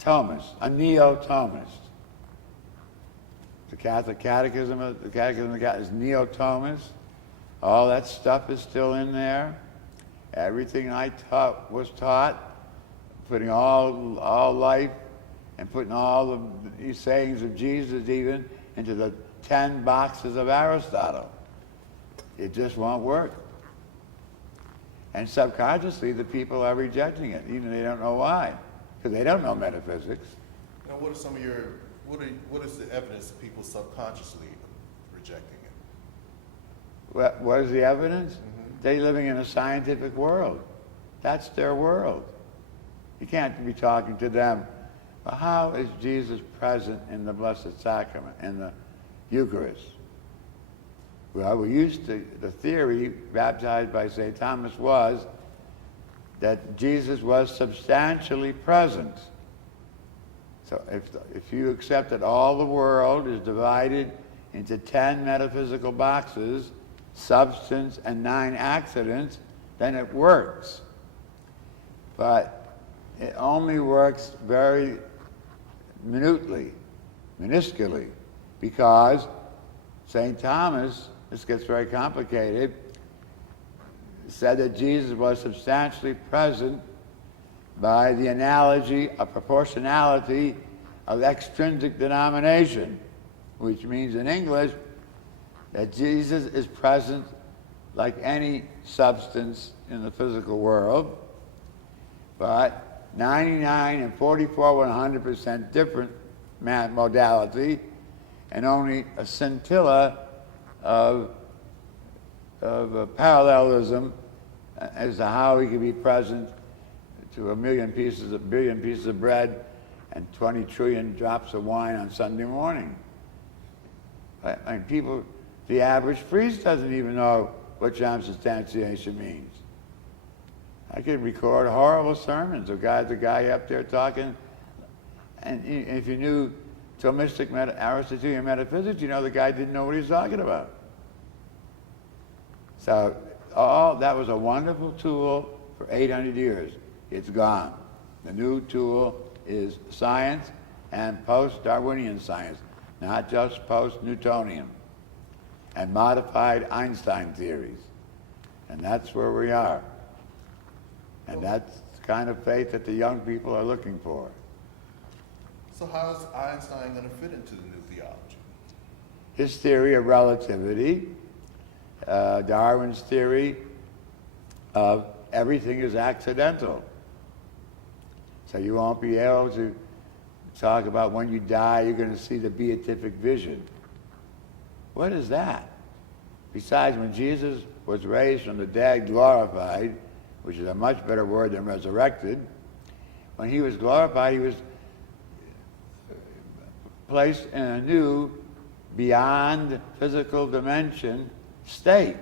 Thomist, a neo-Thomist. The Catholic Catechism, is neo-Thomist. All that stuff is still in there. Everything I was taught, putting all life and putting all the sayings of Jesus even into the 10 boxes of Aristotle. It just won't work. And subconsciously, the people are rejecting it, even they don't know why, because they don't know metaphysics. Now, what are some of your, what is the evidence that people subconsciously rejecting it? What is the evidence? They're living in a scientific world. That's their world. You can't be talking to them, well, how is Jesus present in the Blessed Sacrament, in the Eucharist? Well, the theory baptized by St. Thomas was that Jesus was substantially present. So if you accept that all the world is divided into 10 metaphysical boxes, substance and 9 accidents, then it works. But it only works very minutely, minusculely, because St. Thomas, this gets very complicated, said that Jesus was substantially present by the analogy of proportionality of extrinsic denomination, which means in English that Jesus is present like any substance in the physical world, but 99 and 44 100% different modality, and only a scintilla of parallelism as to how he can be present to a billion pieces of bread and 20 trillion drops of wine on Sunday morning. I mean, people, the average priest doesn't even know what transubstantiation means. I could record horrible sermons of the guy up there talking, and if you knew Thomistic Aristotelian metaphysics, you know the guy didn't know what he was talking about. So that was a wonderful tool for 800 years. It's gone. The new tool is science and post-Darwinian science, not just post-Newtonian, and modified Einstein theories. And that's where we are. And that's the kind of faith that the young people are looking for. So how is Einstein going to fit into the new theology? His theory of relativity, Darwin's theory of everything is accidental. So you won't be able to talk about when you die, you're going to see the beatific vision. What is that? Besides, when Jesus was raised from the dead, glorified, which is a much better word than resurrected, when he was glorified, he was placed in a new, beyond physical dimension state.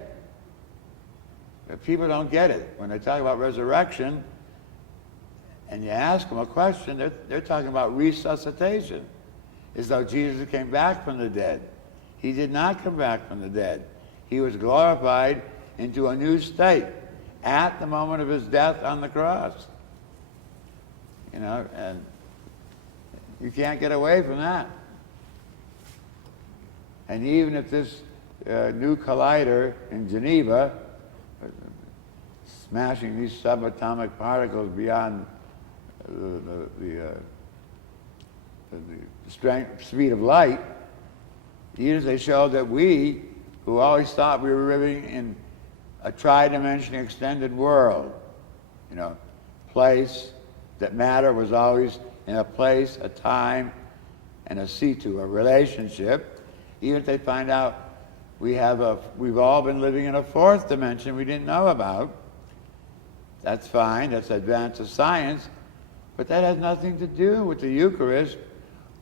But people don't get it. When they talk about resurrection, and you ask them a question, they're talking about resuscitation, as though Jesus came back from the dead. He did not come back from the dead. He was glorified into a new state at the moment of his death on the cross. You know, and you can't get away from that. And even if this new collider in Geneva, smashing these subatomic particles beyond the speed of light, even they showed that we, who always thought we were living in a tri-dimensional extended world, you know, place, that matter was always in a place, a time, and a situ, a relationship. Even if they find out we've all been living in a fourth dimension we didn't know about, that's fine, that's advance of science, but that has nothing to do with the Eucharist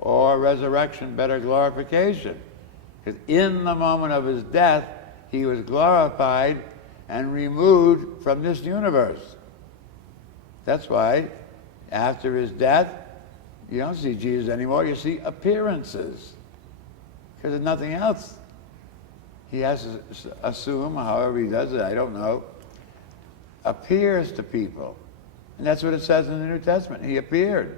or resurrection, better glorification. Because in the moment of his death, he was glorified and removed from this universe. That's why after his death, you don't see Jesus anymore, you see appearances. Because there's nothing else. He has to assume, however he does it, I don't know, appears to people. And that's what it says in the New Testament. He appeared.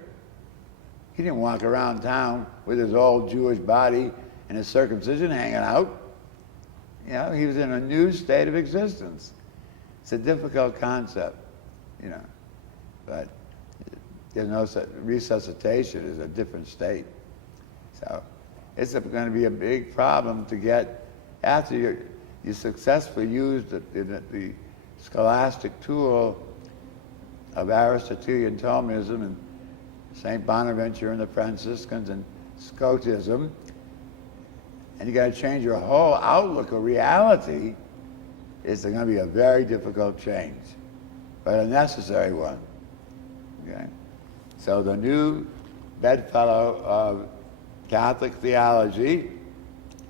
He didn't walk around town with his old Jewish body and his circumcision hanging out. You know, he was in a new state of existence. It's a difficult concept, you know, but there's no resuscitation is a different state. So it's going to be a big problem to get, after you successfully use the scholastic tool of Aristotelian Thomism and St. Bonaventure and the Franciscans and Scotism, and you got to change your whole outlook of reality. It's going to be a very difficult change, but a necessary one. Okay? So the new bedfellow of Catholic theology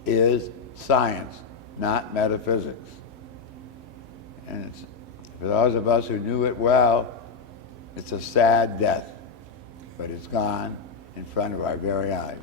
is science, not metaphysics. And it's, for those of us who knew it well, it's a sad death, but it's gone in front of our very eyes.